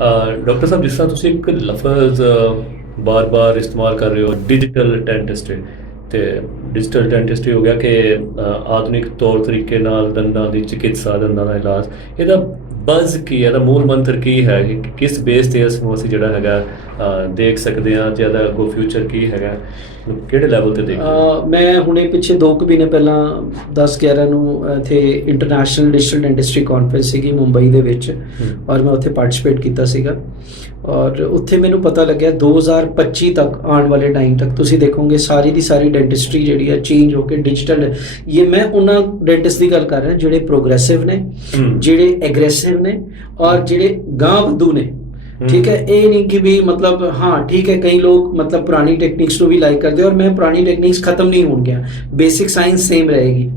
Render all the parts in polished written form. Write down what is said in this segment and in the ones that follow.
Doctor ਸਾਹਿਬ, ਜਿਸ ਤਰ੍ਹਾਂ ਤੁਸੀਂ ਇੱਕ ਲਫ਼ਜ਼ ਬਾਰ-ਬਾਰ ਇਸਤੇਮਾਲ ਕਰ ਰਹੇ ਹੋ, ਡਿਜੀਟਲ ਡੈਂਟਿਸਟਰੀ, ਤੇ ਡਿਜੀਟਲ ਡੈਂਟਿਸਟਰੀ ਹੋ ਗਿਆ ਕਿ ਆਧੁਨਿਕ ਤੌਰ ਤਰੀਕੇ ਨਾਲ ਦੰਦਾਂ ਦੀ ਚਿਕਿਤਸਾ, ਦੰਦਾਂ ਦਾ ਇਲਾਜ। ਇਹਦਾ ਬਜ਼ ਕੀ ਹੈ, ਇਹਦਾ ਮੂਲ ਮੰਤਰ ਕੀ ਹੈ ਕਿ ਕਿਸ ਬੇਸ 'ਤੇ ਇਸ ਨੂੰ ਅਸੀਂ ਜਿਹੜਾ ਹੈਗਾ ਦੇਖ ਸਕਦੇ ਹਾਂ, ਜਾਂ ਇਹਦਾ ਅੱਗੋਂ ਫਿਊਚਰ ਕੀ ਹੈਗਾ, ਕਿਹੜੇ ਲੈਵਲ 'ਤੇ ਦੇਖਦੇ ਹੋ? ਮੈਂ ਹੁਣੇ ਪਿੱਛੇ 2 ਕੁ ਮਹੀਨੇ ਪਹਿਲਾਂ 10/11 ਨੂੰ ਇੱਥੇ ਇੰਟਰਨੈਸ਼ਨਲ ਡਿਜੀਟਲ ਡੈਂਟਿਸਟਰੀ ਕਾਨਫਰੰਸ ਸੀਗੀ ਮੁੰਬਈ ਦੇ ਵਿੱਚ, ਔਰ ਮੈਂ ਉੱਥੇ ਪਾਰਟੀਸਪੇਟ ਕੀਤਾ ਸੀਗਾ। ਔਰ ਉੱਥੇ ਮੈਨੂੰ ਪਤਾ ਲੱਗਿਆ 2025 ਤੱਕ, ਆਉਣ ਵਾਲੇ ਟਾਈਮ ਤੱਕ ਤੁਸੀਂ ਦੇਖੋਗੇ ਸਾਰੀ ਦੀ ਸਾਰੀ ਡੈਂਟਿਸਟਰੀ ਜਿਹੜੀ ਹੈ ਚੇਂਜ ਹੋ ਕੇ ਡਿਜੀਟਲ। ਇਹ ਮੈਂ ਉਹਨਾਂ ਡੈਂਟਿਸਟ ਦੀ ਗੱਲ ਕਰ ਰਿਹਾ ਜਿਹੜੇ ਪ੍ਰੋਗਰੈਸਿਵ ਨੇ, ਜਿਹੜੇ ਐਗਰੈਸਿਵ ਨੇ, ਔਰ ਜਿਹੜੇ ਗਾਂਹ ਵਧੂ ਨੇ। ਠੀਕ ਹੈ, ਇਹ ਨਹੀਂ ਕਿ ਵੀ ਮਤਲਬ ਹਾਂ ਠੀਕ ਹੈ, ਕਈ ਲੋਕ ਮਤਲਬ ਪੁਰਾਣੀ ਟੈਕਨੀਕਸ ਨੂੰ ਵੀ ਲਾਈਕ ਕਰਦੇ, ਔਰ ਮੈਂ ਪੁਰਾਣੀ ਟੈਕਨੀਕਸ ਖਤਮ ਨਹੀਂ ਹੋਣਗੀਆਂ, ਬੇਸਿਕ ਸਾਇੰਸ ਸੇਮ ਰਹੇਗੀ।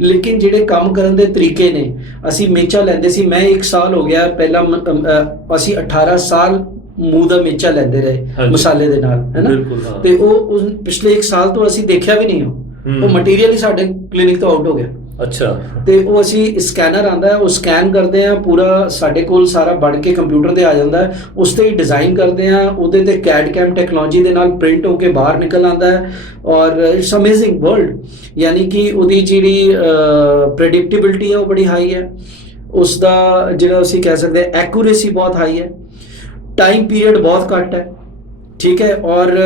ਲੇਕਿਨ ਜਿਹੜੇ ਕੰਮ ਕਰਨ ਦੇ ਤਰੀਕੇ ਨੇ, ਅਸੀਂ ਮੇਚਾ ਲੈਂਦੇ ਸੀ, ਮੈਂ 1 ਸਾਲ ਹੋ ਗਿਆ, ਪਹਿਲਾਂ ਅਸੀਂ 18 ਸਾਲ ਮੂੰਹ ਦਾ ਮੇਚਾ ਲੈਂਦੇ ਰਹੇ ਮਸਾਲੇ ਦੇ ਨਾਲ, ਹੈ ਨਾ। ਤੇ ਉਹ ਪਿਛਲੇ 1 ਸਾਲ ਤੋਂ ਅਸੀਂ ਦੇਖਿਆ ਵੀ ਨਹੀਂ, ਉਹ ਮਟੀਰੀਅਲ ਹੀ ਸਾਡੇ ਕਲੀਨਿਕ ਤੋਂ ਆਊਟ ਹੋ ਗਿਆ। ਅੱਛਾ। ਤੇ ਉਹ ਅਸੀਂ ਸਕੈਨਰ ਆਂਦਾ ਹੈ, ਉਹ ਸਕੈਨ ਕਰਦੇ ਆ, ਪੂਰਾ ਸਾਡੇ ਕੋਲ ਸਾਰਾ ਬਣ ਕੇ ਕੰਪਿਊਟਰ ਤੇ ਆ ਜਾਂਦਾ ਹੈ, ਉਸ ਤੇ ਹੀ ਡਿਜ਼ਾਈਨ ਕਰਦੇ ਆ, ਉਹਦੇ ਤੇ CAD CAM ਟੈਕਨੋਲੋਜੀ ਦੇ ਨਾਲ ਪ੍ਰਿੰਟ ਹੋ ਕੇ ਬਾਹਰ ਨਿਕਲ ਆਂਦਾ ਹੈ। ਔਰ ਇਟਸ ਅਮੇਜ਼ਿੰਗ ਵਰਲਡ, ਯਾਨੀ ਕਿ ਉਹਦੀ ਜਿਹੜੀ ਪ੍ਰੈਡਿਕਟੇਬਿਲਿਟੀ ਹੈ ਉਹ ਬੜੀ ਹਾਈ ਹੈ, ਉਸ ਦਾ ਜਿਹੜਾ ਅਸੀਂ ਕਹਿ ਸਕਦੇ ਹਾਂ ਐਕੂਰੇਸੀ ਬਹੁਤ ਹਾਈ ਹੈ, ਟਾਈਮ ਪੀਰੀਅਡ ਬਹੁਤ ਘੱਟ ਹੈ। ਠੀਕ ਹੈ, ਔਰ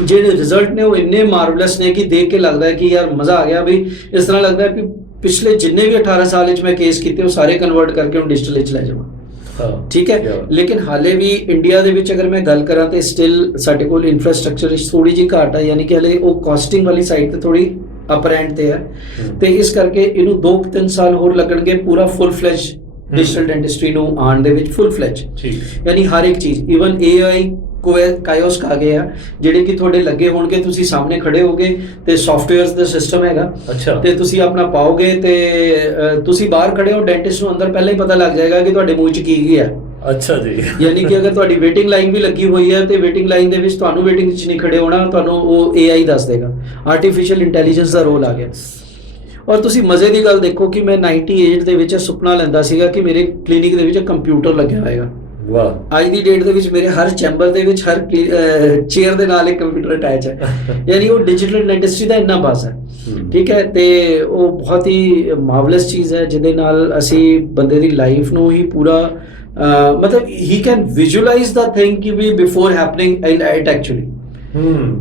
ਜਿਹੜੇ ਰਿਜ਼ਲਟ ਨੇ ਉਹ ਇੰਨੇ ਮਾਰਵਲਸ ਨੇ ਕਿ ਦੇਖ ਕੇ ਲੱਗਦਾ ਹੈ ਕਿ ਯਾਰ ਮਜ਼ਾ ਆ ਗਿਆ। ਵੀ ਇਸ ਤਰ੍ਹਾਂ ਲੱਗਦਾ ਹੈ ਕਿ ਪਿਛਲੇ ਜਿੰਨੇ ਵੀ 18 ਸਾਲ ਵਿੱਚ ਮੈਂ ਕੇਸ ਕੀਤੇ ਉਹ ਸਾਰੇ ਕਨਵਰਟ ਕਰਕੇ ਹੁਣ ਡਿਜੀਟਲ ਵਿੱਚ ਲੈ ਜਾਵਾਂ। ਠੀਕ ਹੈ, ਲੇਕਿਨ ਹਾਲੇ ਵੀ ਇੰਡੀਆ ਦੇ ਵਿੱਚ ਅਗਰ ਮੈਂ ਗੱਲ ਕਰਾਂ ਤੇ ਸਟਿਲ ਸਾਡੇ ਕੋਲ ਇਨਫਰਾਸਟ੍ਰਕਚਰ ਵਿੱਚ ਥੋੜੀ ਜਿਹੀ ਘਾਟ ਹੈ, ਯਾਨੀ ਕਿ ਹਲੇ ਉਹ ਕਾਸਟਿੰਗ ਵਾਲੀ ਸਾਈਡ ਤੇ ਥੋੜੀ ਅਪਰ ਐਂਡ ਤੇ ਹੈ। ਤੇ ਇਸ ਕਰਕੇ ਇਹਨੂੰ 2-3 ਸਾਲ ਹੋਰ ਲੱਗਣਗੇ ਪੂਰਾ ਫੁੱਲ ਫਲੈਜ ਡਿਜੀਟਲ ਡੈਂਟਿਸਟਰੀ ਨੂੰ ਆਉਣ ਦੇ ਵਿੱਚ, ਫੁੱਲ ਫਲੈਜ, ਯਾਨੀ ਹਰ ਇੱਕ ਚੀਜ਼, ਈਵਨ AI ਕਾਇਓਸਕ ਆ ਗਏ ਆ ਜਿਹੜੇ ਕਿ ਤੁਹਾਡੇ ਲੱਗੇ ਹੋਣਗੇ, ਤੁਸੀਂ ਸਾਹਮਣੇ ਖੜੇ ਹੋਗੇ ਤੇ ਸੌਫਟਵੇਅਰਸ ਦਾ ਸਿਸਟਮ ਹੈਗਾ। ਤੇ ਤੁਸੀਂ ਆਪਣਾ ਪਾਓਗੇ ਤੇ ਤੁਸੀਂ ਬਾਹਰ ਖੜੇ ਹੋ, ਡੈਂਟਿਸਟ ਨੂੰ ਅੰਦਰ ਪਹਿਲਾਂ ਹੀ ਪਤਾ ਲੱਗ ਜਾਏਗਾ ਕਿ ਤੁਹਾਡੇ ਮੂੰਹ 'ਚ ਕੀ ਹੈ। ਅੱਛਾ ਜੀ। ਯਾਨੀ ਕਿ ਅਗਰ ਤੁਹਾਡੀ ਵੇਟਿੰਗ ਲਾਈਨ ਵੀ ਲੱਗੀ ਹੋਈ ਹੈ ਤੇ ਵੇਟਿੰਗ ਲਾਈਨ ਦੇ ਵਿੱਚ ਤੁਹਾਨੂੰ ਵੇਟਿੰਗ 'ਚ ਨਹੀਂ ਖੜੇ ਹੋਣਾ, ਤੁਹਾਨੂੰ ਉਹ AI ਦੱਸ ਦੇਗਾ। ਆਰਟੀਫਿਸ਼ੀਅਲ ਇੰਟੈਲੀਜੈਂਸ ਦਾ ਰੋਲ ਆ ਗਿਆ। ਔਰ ਤੁਸੀਂ ਮਜ਼ੇ ਦੀ ਗੱਲ ਦੇਖੋ ਕਿ ਮੈਂ 98 ਦੇ ਵਿੱਚ ਸੁਪਨਾ ਲੈਂਦਾ ਸੀਗਾ ਕਿ ਮੇਰੇ ਕਲੀਨਿਕ ਦੇ ਵਿੱਚ ਕੰਪਿਊਟਰ ਲੱਗਿਆ ਹੋਏਗਾ। ਵਾਹ। ਅੱਜ ਦੀ ਡੇਟ ਦੇ ਵਿੱਚ ਮੇਰੇ ਹਰ ਚੈਂਬਰ ਦੇ ਵਿੱਚ, ਹਰ ਚੇਅਰ ਦੇ ਨਾਲ ਇੱਕ ਕੰਪਿਊਟਰ ਅਟੈਚ ਹੈ। ਯਾਨੀ ਉਹ ਡਿਜੀਟਲ ਡੈਂਟਿਸਟਰੀ ਦਾ ਇੰਨਾ ਬਸ ਹੈ। ਠੀਕ ਹੈ, ਤੇ ਉਹ ਬਹੁਤ ਹੀ ਮਾਰਵਲਸ ਚੀਜ਼ ਹੈ ਜਿਹਦੇ ਨਾਲ ਅਸੀਂ ਬੰਦੇ ਦੀ ਲਾਈਫ ਨੂੰ ਹੀ ਪੂਰਾ ਮਤਲਬ ਹੀ ਕੈਨ ਵਿਜ਼ੂਅਲਾਈਜ਼ ਦਾ ਥਿੰਗ ਕਿ ਵੀ ਬਿਫੋਰ ਹੈਪਨਿੰਗ ਇਟ ਐਕਚੁਅਲੀ।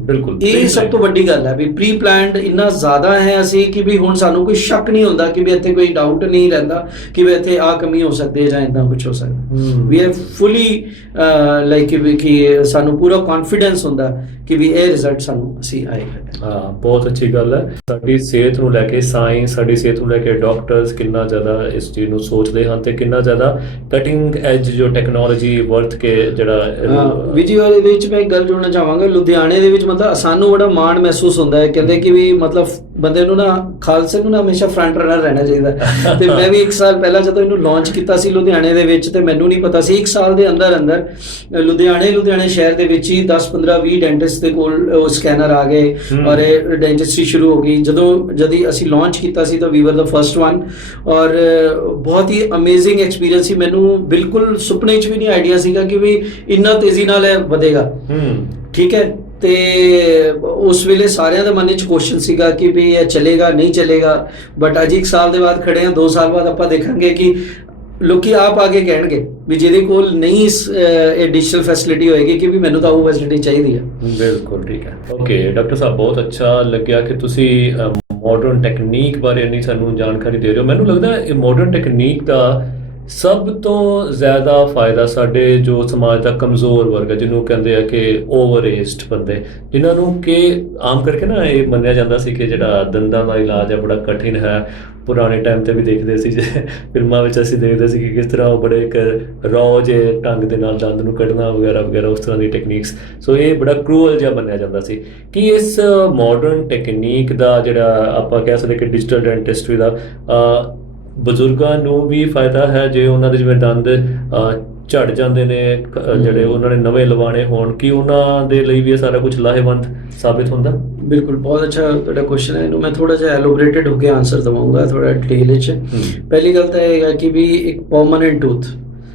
ਬਿਲਕੁਲ, ਇਹ ਸਭ ਤੋਂ ਵੱਡੀ ਗੱਲ ਹੈ ਵੀ ਪ੍ਰੀ ਪਲਾਨਡ ਇੰਨਾ ਜ਼ਿਆਦਾ ਹੈ ਅਸੀਂ ਕਿ ਵੀ ਹੁਣ ਸਾਨੂੰ ਕੋਈ ਸ਼ੱਕ ਨਹੀਂ ਹੁੰਦਾ ਕਿ ਵੀ ਇੱਥੇ ਕੋਈ ਡਾਊਟ ਨਹੀਂ ਰਹਿੰਦਾ ਕਿ ਵੀ ਇੱਥੇ ਆਹ ਕਮੀ ਹੋ ਸਕਦੀ ਹੈ ਜਾਂ ਇੱਦਾਂ ਕੁਝ ਹੋ ਸਕਦਾ। ਵੀ ਹੈਵ ਫੁੱਲੀ ਲਾਈਕ ਕਿ ਸਾਨੂੰ ਪੂਰਾ ਕੌਨਫੀਡੈਂਸ ਹੁੰਦਾ ਕਿ ਵੀ ਇਹ ਰਿਜ਼ਲਟ ਸਾਨੂੰ ਅਸੀਂ ਆਏਗਾ। ਹਾਂ, ਬਹੁਤ ਅੱਛੀ ਗੱਲ ਹੈ। ਸਾਡੀ ਸਿਹਤ ਨੂੰ ਲੈ ਕੇ ਸਾਇੰਸ, ਸਾਡੀ ਸਿਹਤ ਨੂੰ ਲੈ ਕੇ ਡਾਕਟਰਸ ਕਿੰਨਾ ਜ਼ਿਆਦਾ ਇਸ ਚੀਜ਼ ਨੂੰ ਸੋਚਦੇ ਹਨ ਤੇ ਕਿੰਨਾ ਜ਼ਿਆਦਾ ਕਟਿੰਗ ਐਜ ਜੋ ਟੈਕਨੋਲੋਜੀ ਵਰਤ ਕੇ ਜਿਹੜਾ ਵਿਜੀ ਵਾਲੇ ਵਿੱਚ ਮੈਂ ਇੱਕ ਗੱਲ ਜੋੜਨਾ ਚਾਹਾਂਗਾ। ਲੁਧਿਆਣੇ ਦੇ ਵਿੱਚ ਮਤਲਬ ਸਾਨੂੰ ਬੜਾ ਮਾਣ ਮਹਿਸੂਸ ਹੁੰਦਾ ਹੈ, ਕਹਿੰਦੇ ਕਿ ਵੀ ਮਤਲਬ ਬੰਦੇ ਨੂੰ ਨਾ, ਖਾਲਸੇ ਨੂੰ ਨਾ ਹਮੇਸ਼ਾ ਫਰੰਟ ਰਨਰ ਰਹਿਣਾ ਚਾਹੀਦਾ। ਤੇ ਮੈਂ ਵੀ 1 ਸਾਲ ਪਹਿਲਾਂ ਜਦੋਂ ਇਹਨੂੰ ਲਾਂਚ ਕੀਤਾ ਸੀ ਲੁਧਿਆਣੇ ਦੇ ਵਿੱਚ, ਤੇ ਮੈਨੂੰ ਨਹੀਂ ਪਤਾ ਸੀ 1 ਸਾਲ ਦੇ ਅੰਦਰ ਲੁਧਿਆਣੇ ਸ਼ਹਿਰ ਦੇ ਵਿੱਚ ਹੀ 10-15-20 ਡੈਂਟਿਸਟ ਦੇ ਕੋਲ ਉਹ ਸਕੈਨਰ ਆ ਗਏ ਔਰ ਇਹ ਡੈਂਟਿਸਟਰੀ ਸ਼ੁਰੂ ਹੋ ਗਈ। ਜਦੀ ਅਸੀਂ ਲਾਂਚ ਕੀਤਾ ਸੀ ਤਾਂ ਵੀ ਵਰ ਦਾ ਫਰਸਟ ਵਨ, ਔਰ ਬਹੁਤ ਹੀ ਅਮੇਜ਼ਿੰਗ ਐਕਸਪੀਰੀਅੰਸ ਸੀ। ਮੈਨੂੰ ਬਿਲਕੁਲ ਸੁਪਨੇ 'ਚ ਵੀ ਨਹੀਂ ਆਈਡੀਆ ਸੀਗਾ ਕਿ ਵੀ ਇੰਨਾ ਤੇਜ਼ੀ ਨਾਲ ਇਹ ਵਧੇਗਾ। ਠੀਕ ਹੈ, ਤੇ ਉਸ ਵੇਲੇ ਸਾਰਿਆਂ ਦੇ ਮਨ 'ਚ ਕੁਐਸਚਨ ਸੀਗਾ ਕਿ ਵੀ ਇਹ ਚੱਲੇਗਾ ਨਹੀਂ ਚੱਲੇਗਾ, ਬਟ ਅੱਜ 1 ਸਾਲ ਦੇ ਬਾਅਦ ਖੜੇ ਹਾਂ, 2 ਸਾਲ ਬਾਅਦ ਆਪਾਂ ਦੇਖਾਂਗੇ ਕਿ ਲੋਕੀ ਆਪ ਆ ਕੇ ਕਹਿਣਗੇ ਵੀ ਜਿਹਦੇ ਕੋਲ ਨਹੀਂ ਇਹ ਡਿਜੀਟਲ ਫੈਸਿਲਿਟੀ ਹੋਏਗੀ ਕਿ ਵੀ ਮੈਨੂੰ ਤਾਂ ਉਹ ਫੈਸਿਲਿਟੀ ਚਾਹੀਦੀ ਹੈ। ਬਿਲਕੁਲ ਠੀਕ ਹੈ। ਓਕੇ ਡਾਕਟਰ ਸਾਹਿਬ, ਬਹੁਤ ਅੱਛਾ ਲੱਗਿਆ ਕਿ ਤੁਸੀਂ ਮਾਡਰਨ ਟੈਕਨੀਕ ਬਾਰੇ ਇੰਨੀ ਸਾਨੂੰ ਜਾਣਕਾਰੀ ਦੇ ਰਹੇ ਹੋ। ਮੈਨੂੰ ਲੱਗਦਾ ਇਹ ਮਾਡਰਨ ਟੈਕਨੀਕ ਦਾ ਸਭ ਤੋਂ ਜ਼ਿਆਦਾ ਫਾਇਦਾ ਸਾਡੇ ਜੋ ਸਮਾਜ ਦਾ ਕਮਜ਼ੋਰ ਵਰਗ ਹੈ, ਜਿਹਨੂੰ ਕਹਿੰਦੇ ਆ ਕਿ ਓਵਰ ਏਜਡ ਬੰਦੇ, ਜਿਨ੍ਹਾਂ ਨੂੰ ਕਿ ਆਮ ਕਰਕੇ ਨਾ ਇਹ ਮੰਨਿਆ ਜਾਂਦਾ ਸੀ ਕਿ ਜਿਹੜਾ ਦੰਦਾਂ ਦਾ ਇਲਾਜ ਹੈ ਬੜਾ ਕਠਿਨ ਹੈ। ਪੁਰਾਣੇ ਟਾਈਮ 'ਤੇ ਵੀ ਦੇਖਦੇ ਸੀ, ਜੇ ਫਿਲਮਾਂ ਵਿੱਚ ਅਸੀਂ ਦੇਖਦੇ ਸੀ ਕਿ ਕਿਸ ਤਰ੍ਹਾਂ ਉਹ ਬੜੇ ਇੱਕ ਰੌ ਜਿਹੇ ਢੰਗ ਦੇ ਨਾਲ ਦੰਦ ਨੂੰ ਕੱਢਣਾ ਵਗੈਰਾ ਵਗੈਰਾ, ਉਸ ਤਰ੍ਹਾਂ ਦੀ ਟੈਕਨੀਕਸ। ਸੋ ਇਹ ਬੜਾ ਕਰੂਅਲ ਜਿਹਾ ਮੰਨਿਆ ਜਾਂਦਾ ਸੀ। ਕਿ ਇਸ ਮਾਡਰਨ ਟੈਕਨੀਕ ਦਾ ਜਿਹੜਾ ਆਪਾਂ ਕਹਿ ਸਕਦੇ ਕਿ ਡਿਜੀਟਲ ਡੈਂਟਿਸਟਰੀ ਦਾ ਬਜ਼ੁਰਗਾਂ ਨੂੰ ਵੀ ਫਾਇਦਾ ਹੈ, ਜੇ ਉਹਨਾਂ ਦੇ ਜਿਵੇਂ ਦੰਦ ਝੜ ਜਾਂਦੇ ਨੇ, ਜਿਹੜੇ ਉਹਨਾਂ ਨੇ ਨਵੇਂ ਲਵਾਉਣੇ ਹੋਣ, ਕਿ ਉਹਨਾਂ ਦੇ ਲਈ ਵੀ ਇਹ ਸਾਰਾ ਕੁਝ ਲਾਹੇਵੰਦ ਸਾਬਿਤ ਹੁੰਦਾ? ਬਿਲਕੁਲ, ਬਹੁਤ ਅੱਛਾ ਤੁਹਾਡਾ ਕੁਐਸਚਨ ਹੈ। ਇਹਨੂੰ ਮੈਂ ਥੋੜਾ ਜਿਹਾ ਐਲੋਬਰੇਟਡ ਹੋ ਕੇ ਆਨਸਰ ਦਵਾਂਗਾ, ਥੋੜਾ ਡਿਟੇਲ ਵਿੱਚ। ਪਹਿਲੀ ਗੱਲ ਤਾਂ ਇਹ ਹੈ ਕਿ ਵੀ ਇੱਕ ਪਰਮਾਨੈਂਟ ਟੂਥ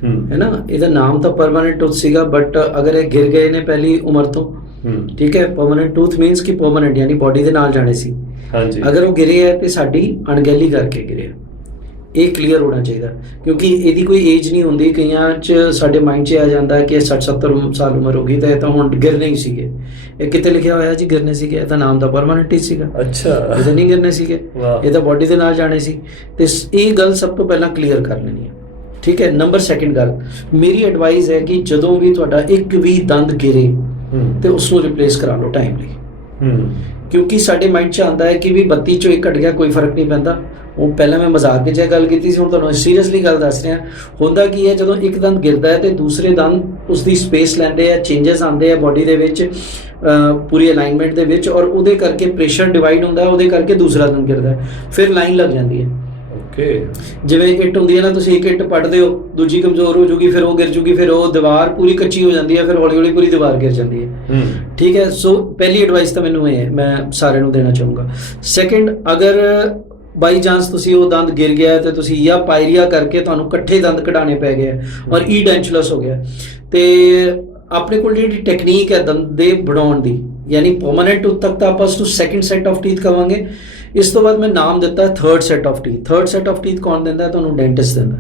ਹੈ ਨਾ, ਇਹਦਾ ਨਾਮ ਤਾਂ ਪਰਮਾਨੈਂਟ ਟੂਥ ਸੀਗਾ, ਬਟ ਅਗਰ ਇਹ ਗਿਰ ਗਏ ਨੇ ਪਹਿਲੀ ਉਮਰ ਤੋਂ, ਠੀਕ ਹੈ, ਪਰਮਾਨੈਂਟ ਟੂਥ ਮੀਨਸ ਕਿ ਪਰਮਾਨੈਂਟ ਯਾਨੀ ਬੋਡੀ ਦੇ ਨਾਲ ਜਾਣੇ ਸੀ। ਹਾਂਜੀ। ਅਗਰ ਉਹ ਗਿਰੇ ਹੈ ਤੇ ਸਾਡੀ ਅਣਗਹਿਲੀ ਕਰਕੇ ਗਿਰੇ, ਇਹ ਕਲੀਅਰ ਹੋਣਾ ਚਾਹੀਦਾ, ਕਿਉਂਕਿ ਇਹਦੀ ਕੋਈ ਏਜ ਨਹੀਂ ਹੁੰਦੀ। ਕਈਆਂ 'ਚ ਸਾਡੇ ਮਾਈਂਡ 'ਚ ਆ ਜਾਂਦਾ ਕਿ 60-70 ਸਾਲ ਉਮਰ ਹੋ ਗਈ ਤਾਂ ਇਹ ਤਾਂ ਹੁਣ ਗਿਰਨੇ ਹੀ ਸੀਗੇ। ਇਹ ਕਿਤੇ ਲਿਖਿਆ ਹੋਇਆ ਜੀ ਗਿਰਨੇ ਸੀਗੇ? ਇਹਦਾ ਨਾਮ ਤਾਂ ਪਰਮਾਨੈਂਟ ਹੀ ਸੀਗਾ। ਅੱਛਾ, ਇਹ ਤਾਂ ਨਹੀਂ ਗਿਰਨੇ ਸੀਗੇ, ਇਹ ਤਾਂ ਬੋਡੀ ਦੇ ਨਾਲ ਜਾਣੇ ਸੀ। ਤੇ ਇਹ ਗੱਲ ਸਭ ਤੋਂ ਪਹਿਲਾਂ ਕਲੀਅਰ ਕਰ ਲੈਣੀ ਹੈ, ਠੀਕ ਹੈ। ਨੰਬਰ ਸੈਕਿੰਡ ਗੱਲ, ਮੇਰੀ ਐਡਵਾਈਸ ਹੈ ਕਿ ਜਦੋਂ ਵੀ ਤੁਹਾਡਾ ਇੱਕ ਵੀ ਦੰਦ ਗਿਰੇ ਤੇ ਉਸ ਨੂੰ ਰਿਪਲੇਸ ਕਰਾ ਲਓ ਟਾਈਮਲੀ, ਕਿਉਂਕਿ ਸਾਡੇ ਮਾਈਂਡ 'ਚ ਆਉਂਦਾ ਹੈ ਕਿ ਵੀ 32 ਚੋਂ ਇੱਕ ਘਟ ਗਿਆ, ਕੋਈ ਫਰਕ ਨਹੀਂ ਪੈਂਦਾ। ਉਹ ਪਹਿਲਾਂ ਮੈਂ ਮਜ਼ਾਕ ਵਿੱਚ ਇਹ ਗੱਲ ਕੀਤੀ ਸੀ, ਹੁਣ ਤੁਹਾਨੂੰ ਸੀਰੀਅਸਲੀ ਗੱਲ ਦੱਸ ਰਿਹਾ। ਹੁੰਦਾ ਕੀ ਹੈ, ਜਦੋਂ ਇੱਕ ਦੰਦ ਗਿਰਦਾ ਹੈ ਤੇ ਦੂਸਰੇ ਦੰਦ ਉਸ ਦੀ ਸਪੇਸ ਲੈਂਦੇ ਆ, ਚੇਂਜਸ ਆਉਂਦੇ ਆ ਬੋਡੀ ਦੇ ਵਿੱਚ, ਪੂਰੀ ਅਲਾਈਨਮੈਂਟ ਦੇ ਵਿੱਚ, ਔਰ ਉਹਦੇ ਕਰਕੇ ਪ੍ਰੈਸ਼ਰ ਡਿਵਾਈਡ ਹੁੰਦਾ, ਉਹਦੇ ਕਰਕੇ ਦੂਸਰਾ ਦੰਦ ਗਿਰਦਾ, ਫਿਰ ਲਾਈਨ ਲੱਗ ਜਾਂਦੀ ਹੈ। ਜਿਵੇਂ ਇੱਟ ਹੁੰਦੀ ਹੈ ਨਾ, ਤੁਸੀਂ ਇੱਕ ਇੱਟ ਪੱਟਦੇ ਹੋ, ਦੂਜੀ ਕਮਜ਼ੋਰ ਹੋ ਜੂਗੀ, ਫਿਰ ਉਹ ਗਿਰ ਜੂਗੀ, ਫਿਰ ਉਹ ਦੀਵਾਰ ਪੂਰੀ ਕੱਚੀ ਹੋ ਜਾਂਦੀ ਹੈ, ਫਿਰ ਹੌਲੀ ਹੌਲੀ ਪੂਰੀ ਦੀਵਾਰ ਗਿਰ ਜਾਂਦੀ ਹੈ, ਠੀਕ ਹੈ। ਸੋ ਪਹਿਲੀ ਐਡਵਾਈਸ ਤਾਂ ਮੈਨੂੰ ਇਹ ਹੈ, ਮੈਂ ਸਾਰਿਆਂ ਨੂੰ ਦੇਣਾ ਚਾਹੂੰਗਾ। ਸੈਕਿੰਡ, ਅਗਰ ਬਾਈ ਚਾਂਸ ਤੁਸੀਂ ਉਹ ਦੰਦ ਗਿਰ ਗਿਆ ਤੇ ਤੁਸੀਂ ਜਾਂ ਪਾਇਰੀਆ ਕਰਕੇ ਤੁਹਾਨੂੰ ਇਕੱਠੇ ਦੰਦ ਕਢਾਣੇ ਪੈ ਗਏ ਔਰ ਈਡੈਂਚੁਲਸ ਹੋ ਗਿਆ, ਤੇ ਆਪਣੇ ਕੋਲ ਜਿਹੜੀ ਟੈਕਨੀਕ ਹੈ ਦੰਦ ਦੇ ਬਣਾਉਣ ਦੀ, ਯਾਨੀ ਪਰਮਾਨੈਂਟ ਟੂਥ ਤੱਕ ਤਾਂ ਆਪਾਂ ਉਸ ਨੂੰ ਸੈਕਿੰਡ ਸੈਟ ਆਫ ਟੀਥ ਕਵਾਂਗੇ। ਇਸ ਤੋਂ ਬਾਅਦ ਮੈਂ ਨਾਮ ਦਿੱਤਾ third set of teeth. Third set of teeth ਕੌਣ ਦਿੰਦਾ? ਤੁਹਾਨੂੰ ਡੈਂਟਿਸਟ ਦਿੰਦਾ,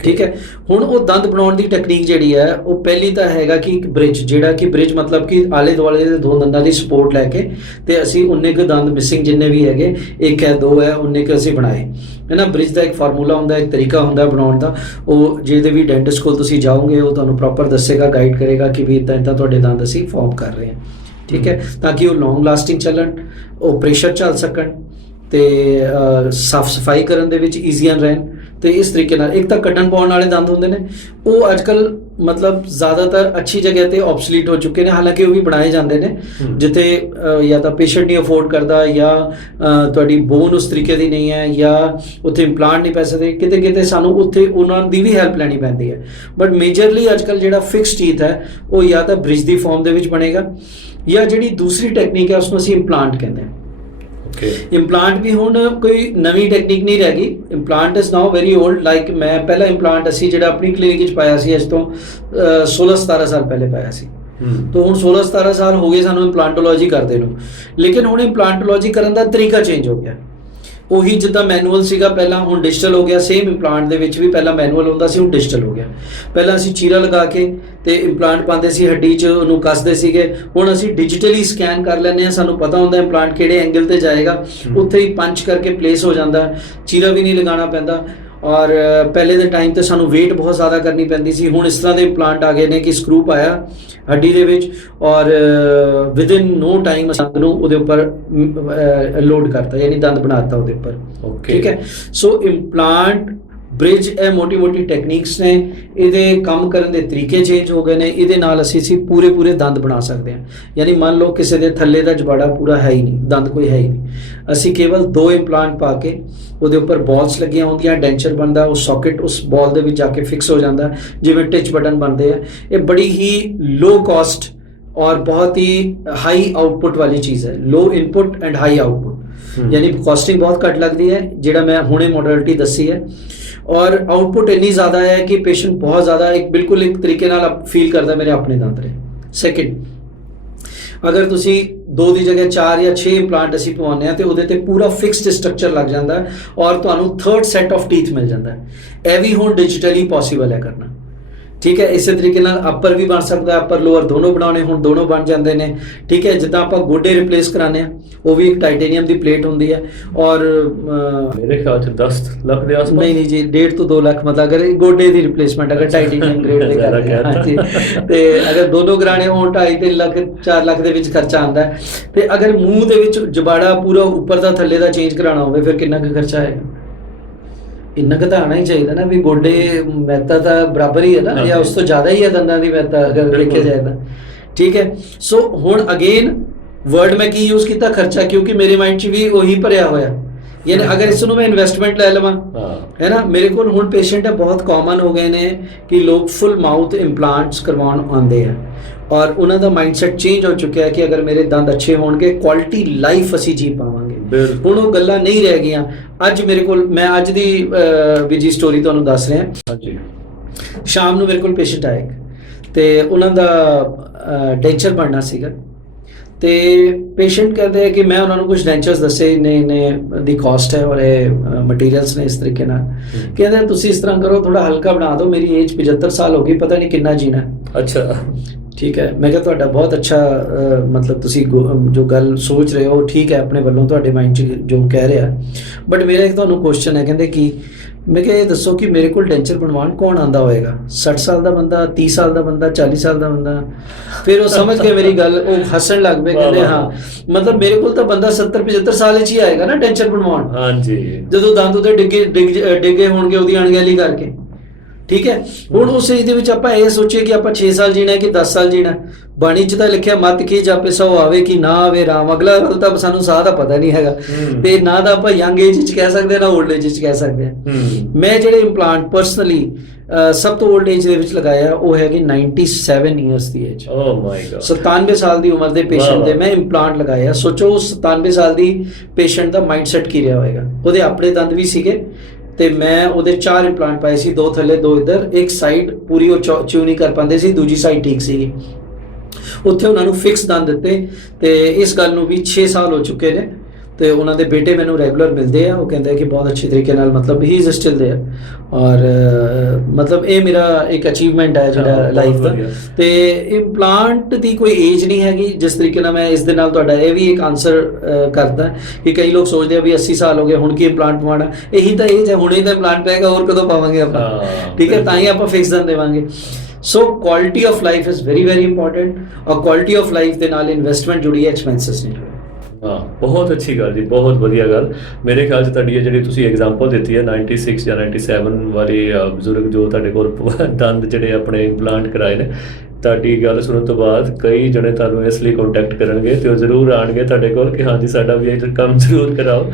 ਠੀਕ ਹੈ। ਹੁਣ ਉਹ ਦੰਦ ਬਣਾਉਣ ਦੀ ਟੈਕਨੀਕ ਜਿਹੜੀ ਹੈ, ਉਹ ਪਹਿਲੀ ਤਾਂ ਹੈਗਾ ਕਿ ਇੱਕ ਬ੍ਰਿਜ, ਜਿਹੜਾ ਕਿ ਬ੍ਰਿਜ ਮਤਲਬ ਕਿ ਆਲੇ ਦੁਆਲੇ ਦੇ ਦੋ ਦੰਦਾਂ ਦੀ ਸਪੋਰਟ ਲੈ ਕੇ ਤੇ ਅਸੀਂ ਉਨੇ ਕੁ ਦੰਦ ਮਿਸਿੰਗ ਜਿੰਨੇ ਵੀ ਹੈਗੇ, ਇੱਕ ਹੈ ਦੋ ਹੈ, ਉਨੇ ਕੁ ਅਸੀਂ ਬਣਾਏ, ਹੈ ਨਾ। ਬ੍ਰਿਜ ਦਾ ਇੱਕ ਫਾਰਮੂਲਾ ਹੁੰਦਾ, ਇੱਕ ਤਰੀਕਾ ਹੁੰਦਾ ਬਣਾਉਣ ਦਾ। ਉਹ ਜਿਹਦੇ ਵੀ ਡੈਂਟਿਸਟ ਕੋਲ ਤੁਸੀਂ ਜਾਓਗੇ, ਉਹ ਤੁਹਾਨੂੰ ਪ੍ਰੋਪਰ ਦੱਸੇਗਾ, ਗਾਈਡ ਕਰੇਗਾ ਕਿ ਵੀ ਇੱਦਾਂ ਇੱਦਾਂ ਤੁਹਾਡੇ ਦੰਦ ਅਸੀਂ ਫਾਰਮ ਕਰ ਰਹੇ ਹਾਂ, ਠੀਕ ਹੈ, ਤਾਂ ਕਿ ਉਹ ਲੌਂਗ ਲਾਸਟਿੰਗ ਚੱਲਣ, ਉਹ ਪ੍ਰੈਸ਼ਰ ਝੱਲ ਸਕਣ ਤੇ ਸਾਫ ਸਫਾਈ ਕਰਨ ਦੇ ਵਿੱਚ ਈਜ਼ੀਆਂ ਰਹਿਣ। ਤੇ ਇਸ ਤਰੀਕੇ ਨਾਲ ਇੱਕ ਤਾਂ ਕੱਢਣ ਪਾਉਣ ਵਾਲੇ ਦੰਦ ਹੁੰਦੇ ਨੇ, ਉਹ ਅੱਜ ਕੱਲ੍ਹ ਮਤਲਬ ਜ਼ਿਆਦਾਤਰ ਅੱਛੀ ਜਗ੍ਹਾ ਤੇ ਆਬਸਲੀਟ ਹੋ ਚੁੱਕੇ ਨੇ, ਹਾਲਾਂਕਿ ਉਹ ਵੀ ਬਣਾਏ ਜਾਂਦੇ ਨੇ ਜਿੱਥੇ ਜਾਂ ਤਾਂ ਪੇਸ਼ੈਂਟ ਨਹੀਂ ਅਫੋਰਡ ਕਰਦਾ, ਜਾਂ ਤੁਹਾਡੀ ਬੋਨ ਉਸ ਤਰੀਕੇ ਦੀ ਨਹੀਂ ਹੈ, ਜਾਂ ਉੱਥੇ ਇੰਪਲਾਂਟ ਨਹੀਂ ਪੈ ਸਕਦੇ, ਕਿਤੇ ਕਿਤੇ ਸਾਨੂੰ ਉੱਥੇ ਉਹਨਾਂ ਦੀ ਵੀ ਹੈਲਪ ਲੈਣੀ ਪੈਂਦੀ ਹੈ। ਬਟ ਮੇਜਰਲੀ ਅੱਜ ਕੱਲ੍ਹ ਜਿਹੜਾ ਫਿਕਸ ਟੀਥ ਹੈ, ਉਹ ਜਾਂ ਤਾਂ ਬ੍ਰਿਜ ਦੀ ਫਾਰਮ ਦੇ ਵਿੱਚ ਬਣੇਗਾ, ਜਾਂ ਜਿਹੜੀ ਦੂਸਰੀ ਟੈਕਨੀਕ ਹੈ ਉਸਨੂੰ ਅਸੀਂ ਇੰਪਲਾਂਟ ਕਹਿੰਦੇ ਹਾਂ। ਇੰਪਲਾਂਟ ਵੀ ਹੁਣ ਕੋਈ ਨਵੀਂ ਟੈਕਨੀਕ ਨਹੀਂ ਰਹਿ ਗਈ, implant is now very old. Like ਮੈਂ ਪਹਿਲਾ ਇੰਪਲਾਂਟ ਅਸੀਂ ਜਿਹੜਾ ਆਪਣੀ ਕਲੀਨਿਕ ਵਿੱਚ ਪਾਇਆ ਸੀ, ਅੱਜ ਤੋਂ 16-17 ਸਾਲ ਪਹਿਲੇ ਪਾਇਆ ਸੀ। ਤਾਂ ਹੁਣ 16-17 ਸਾਲ ਹੋ ਗਏ ਸਾਨੂੰ ਇੰਪਲਾਂਟੋਲੋਜੀ ਕਰਦੇ ਨੂੰ, ਲੇਕਿਨ ਹੁਣ ਇੰਪਲਾਂਟੋਲੋਜੀ ਕਰਨ ਦਾ ਤਰੀਕਾ ਚੇਂਜ ਹੋ ਗਿਆ। ਉਹੀ ਜਿੱਦਾਂ ਮੈਨੂਅਲ ਸੀਗਾ ਪਹਿਲਾਂ, ਹੁਣ ਡਿਜੀਟਲ ਹੋ ਗਿਆ। ਸੇਮ ਇੰਪਲਾਂਟ ਦੇ ਵਿੱਚ ਵੀ ਪਹਿਲਾਂ ਮੈਨੂਅਲ ਹੁੰਦਾ ਸੀ, ਹੁਣ ਡਿਜੀਟਲ ਹੋ ਗਿਆ। ਪਹਿਲਾਂ ਅਸੀਂ ਚੀਰਾ ਲਗਾ ਕੇ ਤੇ ਇੰਪਲਾਂਟ ਪਾਉਂਦੇ ਸੀ, ਹੱਡੀ 'ਚ ਉਹਨੂੰ ਕੱਸਦੇ ਸੀਗੇ। ਹੁਣ ਅਸੀਂ ਡਿਜੀਟਲੀ ਸਕੈਨ ਕਰ ਲੈਂਦੇ ਹਾਂ, ਸਾਨੂੰ ਪਤਾ ਹੁੰਦਾ ਇੰਪਲਾਂਟ ਕਿਹੜੇ ਐਂਗਲ ਤੇ ਜਾਏਗਾ, ਉੱਥੇ ਹੀ ਪੰਚ ਕਰਕੇ ਪਲੇਸ ਹੋ ਜਾਂਦਾ, ਚੀਰਾ ਵੀ ਨਹੀਂ ਲਗਾਉਣਾ ਪੈਂਦਾ। ਔਰ ਪਹਿਲੇ ਦੇ ਟਾਈਮ ਤੇ ਸਾਨੂੰ ਵੇਟ ਬਹੁਤ ਜ਼ਿਆਦਾ ਕਰਨੀ ਪੈਂਦੀ ਸੀ, ਹੁਣ ਇਸ ਤਰ੍ਹਾਂ ਦੇ ਇੰਪਲਾਂਟ ਆ ਗਏ ਨੇ ਕਿ ਸਕਰੂ ਪਾਇਆ ਹੱਡੀ ਦੇ ਵਿੱਚ ਔਰ ਵਿਦਿਨ ਨੋ ਟਾਈਮ ਦੰਦ ਨੂੰ ਉਹਦੇ ਉੱਪਰ ਲੋਡ ਕਰਤਾ, ਯਾਨੀ ਦੰਦ ਬਣਾਤਾ ਉਹਦੇ ਉੱਪਰ, ਠੀਕ ਹੈ। ਸੋ ਇੰਪਲਾਂਟ, ਬ੍ਰਿਜ, ਇਹ ਮੋਟੀ ਟੈਕਨੀਕਸ ਨੇ, ਇਹਦੇ ਕੰਮ ਕਰਨ ਦੇ ਤਰੀਕੇ ਚੇਂਜ ਹੋ ਗਏ ਨੇ। ਇਹਦੇ ਨਾਲ ਅਸੀਂ ਪੂਰੇ ਦੰਦ ਬਣਾ ਸਕਦੇ ਹਾਂ। ਯਾਨੀ ਮੰਨ ਲਓ ਕਿਸੇ ਦੇ ਥੱਲੇ ਦਾ ਜਬਾੜਾ ਪੂਰਾ ਹੈ ਹੀ ਨਹੀਂ, ਦੰਦ ਕੋਈ ਹੈ ਹੀ ਨਹੀਂ, ਅਸੀਂ ਕੇਵਲ 2 ਇੰਪਲਾਂਟ ਪਾ ਕੇ ਉਹਦੇ ਉੱਪਰ ਬਾਲਸ ਲੱਗੀਆਂ ਹੁੰਦੀਆਂ, ਡੈਂਚਰ ਬਣਦਾ, ਉਹ ਸੌਕਟ ਉਸ ਬਾਲ ਦੇ ਵਿੱਚ ਜਾ ਕੇ ਫਿਕਸ ਹੋ ਜਾਂਦਾ, ਜਿਵੇਂ ਟਿਚ ਬਟਨ ਬਣਦੇ ਆ। ਇਹ ਬੜੀ ਹੀ ਲੋ ਕਾਸਟ ਔਰ ਬਹੁਤ ਹੀ ਹਾਈ ਆਊਟਪੁੱਟ ਵਾਲੀ ਚੀਜ਼ ਹੈ, ਲੋ ਇਨਪੁੱਟ ਐਂਡ ਹਾਈ ਆਊਟਪੁੱਟ, ਯਾਨੀ ਕਾਸਟਿੰਗ ਬਹੁਤ ਘੱਟ ਲੱਗਦੀ ਹੈ, ਜਿਹੜਾ ਮੈਂ ਹੁਣੇ ਮੋਡਲਿਟੀ ਦੱਸੀ ਹੈ। ਔਰ ਆਊਟਪੁੱਟ ਇੰਨੀ ਜ਼ਿਆਦਾ ਹੈ ਕਿ ਪੇਸ਼ੈਂਟ ਬਹੁਤ ਜ਼ਿਆਦਾ ਬਿਲਕੁਲ ਇੱਕ ਤਰੀਕੇ ਨਾਲ ਫੀਲ ਕਰਦਾ ਮੇਰੇ ਆਪਣੇ ਦੰਦ ਨੇ। ਸੈਕਿੰਡ, ਅਗਰ ਤੁਸੀਂ 2 ਦੀ ਜਗ੍ਹਾ 4 ਜਾਂ 6 ਇੰਪਲਾਂਟ ਅਸੀਂ ਪਵਾਉਂਦੇ ਹਾਂ ਤੇ ਉਹਦੇ ਤੇ ਪੂਰਾ ਫਿਕਸਡ ਸਟਰਕਚਰ ਲੱਗ ਜਾਂਦਾ ਔਰ ਤੁਹਾਨੂੰ ਥਰਡ ਸੈਟ ਆਫ ਟੀਥ ਮਿਲ ਜਾਂਦਾ। ਇਹ ਵੀ ਹੁਣ ਡਿਜੀਟਲੀ ਪੋਸੀਬਲ ਹੈ ਕਰਨਾ, ਠੀਕ ਹੈ। ਇਸੇ ਤਰੀਕੇ ਨਾਲ ਅੱਪਰ ਵੀ ਬਣ ਸਕਦਾ, ਅੱਪਰ ਲੋਅਰ ਦੋਨੋਂ ਬਣਾਉਣੇ ਹੁਣ ਦੋਨੋਂ ਬਣ ਜਾਂਦੇ ਨੇ, ਠੀਕ ਹੈ। ਜਿੱਦਾਂ ਆਪਾਂ ਗੋਡੇ ਰਿਪਲੇਸ ਕਰਾਉਂਦੇ ਹਾਂ, ਉਹ ਵੀ ਇੱਕ ਟਾਈਟੇਨੀਅਮ ਦੀ ਪਲੇਟ ਹੁੰਦੀ ਹੈ ਔਰ ਮੇਰੇ ਖਿਆਲ 'ਚ 10 ਲੱਖ ਦੇ ਆਸ-ਪਾਸ, ਨਹੀਂ ਜੀ 1.5 ਤੋਂ 2 ਲੱਖ, ਮਤਲਬ ਅਗਰ ਗੋਡੇ ਦੀ ਰਿਪਲੇਸਮੈਂਟ ਅਗਰ ਟਾਈਟੇਨੀਅਮ ਗ੍ਰੇਡ ਦੇ ਕਰਦੇ ਹਾਂ, ਹਾਂਜੀ, ਤੇ ਅਗਰ ਦੋਨੋਂ ਕਰਾਣੇ ਹੋਣ 2.5-3 ਲੱਖ 4 ਲੱਖ ਦੇ ਵਿੱਚ ਖਰਚਾ ਆਉਂਦਾ। ਤੇ ਅਗਰ ਮੂੰਹ ਦੇ ਵਿੱਚ ਜਬਾੜਾ ਪੂਰਾ ਉੱਪਰ ਦਾ ਥੱਲੇ ਦਾ ਚੇਂਜ ਕਰਾਉਣਾ ਹੋਵੇ ਫਿਰ ਕਿੰਨਾ ਕੁ ਖਰਚਾ ਆਏਗਾ? ਇੰਨਾ ਕੁ ਤਾਂ ਆਉਣਾ ਹੀ ਚਾਹੀਦਾ ਨਾ, ਵੀ ਗੋਡੇ ਮਹਿਤਾ ਤਾਂ ਬਰਾਬਰ ਹੀ ਹੈ ਨਾ, ਜਾਂ ਉਸ ਤੋਂ ਜ਼ਿਆਦਾ ਹੀ ਹੈ ਦੰਦਾਂ ਦੀ ਮਹਿਤਾ ਅਗਰ ਦੇਖਿਆ ਜਾਏ ਤਾਂ, ਠੀਕ ਹੈ। ਸੋ ਹੁਣ ਅਗੇਨ ਵਰਡ ਮੈਂ ਕੀ ਯੂਜ਼ ਕੀਤਾ? ਖਰਚਾ, ਕਿਉਂਕਿ ਮੇਰੇ ਮਾਈਂਡ 'ਚ ਵੀ ਉਹੀ ਭਰਿਆ ਹੋਇਆ। ਯਾਨੀ ਅਗਰ ਇਸ ਨੂੰ ਮੈਂ ਇਨਵੈਸਟਮੈਂਟ ਲੈ ਲਵਾਂ, ਹੈ ਨਾ, ਮੇਰੇ ਕੋਲ ਹੁਣ ਪੇਸ਼ੈਂਟ ਬਹੁਤ ਕਾਮਨ ਹੋ ਗਏ ਨੇ ਕਿ ਲੋਕ ਫੁੱਲ ਮਾਊਥ ਇੰਪਲਾਂਟਸ ਕਰਵਾਉਣ ਆਉਂਦੇ ਆ ਔਰ ਉਹਨਾਂ ਦਾ ਮਾਈਂਡਸੈਟ ਚੇਂਜ ਹੋ ਚੁੱਕਿਆ ਕਿ ਅਗਰ ਮੇਰੇ ਦੰਦ ਅੱਛੇ ਹੋਣਗੇ, ਕੁਆਲਿਟੀ ਲਾਈਫ ਅਸੀਂ ਜੀ ਪਾਵਾਂਗੇ। ਹੁਣ ਉਹ ਗੱਲਾਂ ਨਹੀਂ ਰਹਿ ਗਈਆਂ। ਅੱਜ ਮੇਰੇ ਕੋਲ, ਮੈਂ ਅੱਜ ਦੀ ਵੀ ਜੀ ਸਟੋਰੀ ਤੁਹਾਨੂੰ ਦੱਸ ਰਿਹਾ। ਸ਼ਾਮ ਨੂੰ ਮੇਰੇ ਕੋਲ ਪੇਸ਼ੈਂਟ ਆਇਆ ਇੱਕ, ਤੇ ਉਹਨਾਂ ਦਾ ਡੈਂਚਰ ਬਣਨਾ ਸੀਗਾ, ਤੇ ਪੇਸ਼ੈਂਟ ਕਹਿੰਦੇ ਆ ਕਿ ਮੈਂ ਉਹਨਾਂ ਨੂੰ ਕੁਝ ਡੈਂਚਰਸ ਦੱਸੇ, ਇੰਨੇ ਦੀ ਕਾਸਟ ਹੈ ਔਰ ਇਹ ਮਟੀਰੀਅਲਸ ਨੇ ਇਸ ਤਰੀਕੇ ਨਾਲ। ਕਹਿੰਦੇ ਤੁਸੀਂ ਇਸ ਤਰ੍ਹਾਂ ਕਰੋ, ਥੋੜਾ ਹਲਕਾ ਬਣਾ ਦਿਓ, ਮੇਰੀ ਏਜ 75 ਸਾਲ ਹੋ ਗਈ, ਪਤਾ ਨਹੀਂ ਕਿੰਨਾ ਜੀਣਾ। ਅੱਛਾ, ਠੀਕ ਹੈ। ਮੈਂ ਕਿਹਾ ਤੁਹਾਡਾ ਬਹੁਤ ਅੱਛਾ ਮਤਲਬ ਤੁਸੀਂ ਜੋ ਗੱਲ ਸੋਚ ਰਹੇ ਹੋ ਠੀਕ ਹੈ, ਆਪਣੇ ਵੱਲੋਂ ਤੁਹਾਡੇ ਮਾਈਂਡ 'ਚ ਜੋ ਕਹਿ ਰਿਹਾ, ਬਟ ਮੇਰਾ ਇੱਕ ਤੁਹਾਨੂੰ ਕੁਐਸਚਨ ਹੈ। ਕਹਿੰਦੇ ਕਿ ਮੈਂ ਕਿਹਾ ਇਹ ਦੱਸੋ ਕਿ ਮੇਰੇ ਕੋਲ ਡੈਂਚਰ ਬਣਵਾਉਣ ਕੌਣ ਆਂਦਾ ਹੋਏਗਾ, 60 ਸਾਲ ਦਾ ਬੰਦਾ, 30 ਸਾਲ ਦਾ ਬੰਦਾ, 40 ਸਾਲ ਦਾ ਬੰਦਾ? ਫਿਰ ਉਹ ਸਮਝ ਕੇ ਮੇਰੀ ਗੱਲ, ਉਹ ਹੱਸਣ ਲੱਗ ਪਏ, ਕਹਿੰਦੇ ਹਾਂ ਮਤਲਬ ਮੇਰੇ ਕੋਲ ਤਾਂ ਬੰਦਾ 70-75 ਸਾਲ 'ਚ ਹੀ ਆਏਗਾ ਨਾ ਡੈਂਚਰ ਬਣਵਾਉਣ, ਹਾਂਜੀ, ਜਦੋਂ ਦੰਦ ਉਹਦੇ ਡਿੱਗੇ ਹੋਣਗੇ ਉਹਦੀ ਅਣਗਹਿਲੀ ਕਰਕੇ। ਠੀਕ ਹੈ। ਹੁਣ ਉਸ ਏਜ ਦੇ ਵਿੱਚ ਆਪਾਂ ਇਹ ਸੋਚੀਏ ਕਿ ਆਪਾਂ 6 ਸਾਲ ਜੀਣਾ ਕਿ 10 ਸਾਲ ਜੀਣਾ। ਬਾਣੀ 'ਚ ਤਾਂ ਲਿਖਿਆ ਮਤ ਕੀ ਜਾਪੇ ਸੋ ਆਵੇ ਕਿ ਨਾ ਆਵੇ ਰਾਮ, ਅਗਲਾ ਗੱਲ ਤਾਂ ਸਾਨੂੰ ਸਾਹ ਦਾ ਪਤਾ ਨਹੀਂ ਹੈਗਾ, ਤੇ ਨਾ ਤਾਂ ਆਪਾਂ ਯੰਗ ਏਜ 'ਚ ਕਹਿ ਸਕਦੇ ਨਾ ਓਲਡ ਏਜ 'ਚ ਕਹਿ ਸਕਦੇ ਹਾਂ। ਮੈਂ ਜਿਹੜੇ ਇੰਪਲਾਂਟ ਪਰਸਨਲੀ ਸਭ ਤੋਂ ਓਲਡ ਏਜ ਦੇ ਵਿੱਚ ਲਗਾਇਆ ਉਹ ਹੈਗੀ 97 ਇਅਰਸ ਦੀ ਏਜ। ਓ ਮਾਈ ਗॉड, 97 ਸਾਲ ਦੀ ਉਮਰ ਦੇ ਪੇਸ਼ੈਂਟ ਦੇ ਮੈਂ ਇੰਪਲਾਂਟ ਲਗਾਇਆ। ਸੋਚੋ ਉਸ 97 ਸਾਲ ਦੀ ਪੇਸ਼ੈਂਟ ਦਾ ਮਾਈਂਡਸੈਟ ਕੀ ਰਿਹਾ ਹੋਏਗਾ। ਉਹਦੇ ਆਪਣੇ ਦੰਦ ਵੀ ਸੀਗੇ, ਤੇ ਮੈਂ ਉਹਦੇ 4 ਇੰਪਲਾਂਟ ਪਾਏ ਸੀ, 2 ਥੱਲੇ 2 ਇੱਧਰ। ਇੱਕ ਸਾਈਡ ਪੂਰੀ ਉਹ ਚਿਊ ਨਹੀਂ ਕਰ ਪਾਉਂਦੇ ਸੀ, ਦੂਜੀ ਸਾਈਡ ਠੀਕ ਸੀਗੀ। ਉੱਥੇ ਉਹਨਾਂ ਨੂੰ ਫਿਕਸ ਦੰਦ ਦਿੱਤੇ, ਤੇ ਇਸ ਗੱਲ ਨੂੰ ਵੀ 6 ਸਾਲ ਹੋ ਚੁੱਕੇ ਨੇ, ਤੇ ਉਹਨਾਂ ਦੇ ਬੇਟੇ ਮੈਨੂੰ ਰੈਗੂਲਰ ਮਿਲਦੇ ਆ। ਉਹ ਕਹਿੰਦੇ ਕਿ ਬਹੁਤ ਅੱਛੇ ਤਰੀਕੇ ਨਾਲ ਮਤਲਬ ਹੀ ਇਜ਼ ਸਟਿਲ ਦੇਅਰ, ਔਰ ਮਤਲਬ ਇਹ ਮੇਰਾ ਇੱਕ ਅਚੀਵਮੈਂਟ ਹੈ ਜਿਹੜਾ ਲਾਈਫ ਦਾ। ਤੇ ਇੰਪਲਾਂਟ ਦੀ ਕੋਈ ਏਜ ਨਹੀਂ ਹੈਗੀ। ਜਿਸ ਤਰੀਕੇ ਨਾਲ ਮੈਂ ਇਸ ਦੇ ਨਾਲ ਤੁਹਾਡਾ ਇਹ ਵੀ ਇੱਕ ਆਨਸਰ ਕਰਦਾ ਕਿ ਕਈ ਲੋਕ ਸੋਚਦੇ ਆ ਵੀ 80 ਸਾਲ ਹੋ ਗਏ ਹੁਣ ਕੀ ਇੰਪਲਾਂਟ ਪਵਾਉਣਾ, ਇਹੀ ਤਾਂ ਏਜ ਹੈ, ਹੁਣੇ ਤਾਂ ਇੰਪਲਾਂਟ ਪਏਗਾ, ਹੋਰ ਕਦੋਂ ਪਾਵਾਂਗੇ ਆਪਾਂ? ਠੀਕ ਹੈ, ਤਾਂ ਹੀ ਆਪਾਂ ਫਿਕਸ ਦੰਦ ਦੇਵਾਂਗੇ। So quality of life is very very important, ਔਰ ਕੁਆਲਿਟੀ ਆਫ ਲਾਈਫ ਦੇ ਨਾਲ ਇਨਵੈਸਟਮੈਂਟ ਜੁੜੀ ਹੈ, ਐਕਸਪੈਂਸਿਸ ਨਹੀਂ। ਹਾਂ, ਬਹੁਤ ਅੱਛੀ ਗੱਲ ਜੀ, ਬਹੁਤ ਵਧੀਆ ਗੱਲ। ਮੇਰੇ ਖਿਆਲ 'ਚ ਤੁਹਾਡੀ ਇਹ ਜਿਹੜੀ ਤੁਸੀਂ ਐਗਜ਼ਾਮਪਲ ਦਿੱਤੀ ਹੈ 96 ਜਾਂ 97 ਵਾਲੀ ਬਜ਼ੁਰਗ ਜੋ ਤੁਹਾਡੇ ਕੋਲ ਦੰਦ ਜਿਹੜੇ ਆਪਣੇ ਇੰਪਲਾਂਟ ਕਰਾਏ ਨੇ, ਤੁਹਾਡੀ ਗੱਲ ਸੁਣਨ ਤੋਂ ਬਾਅਦ ਕਈ ਜਣੇ ਤੁਹਾਨੂੰ ਇਸ ਲਈ ਕੰਟੈਕਟ ਕਰਨਗੇ, ਤੇ ਉਹ ਜ਼ਰੂਰ ਆਉਣਗੇ ਤੁਹਾਡੇ ਕੋਲ ਕਿ ਹਾਂਜੀ ਸਾਡਾ ਵੀ ਇਹ ਕੰਮ ਜ਼ਰੂਰ ਕਰਾਓ।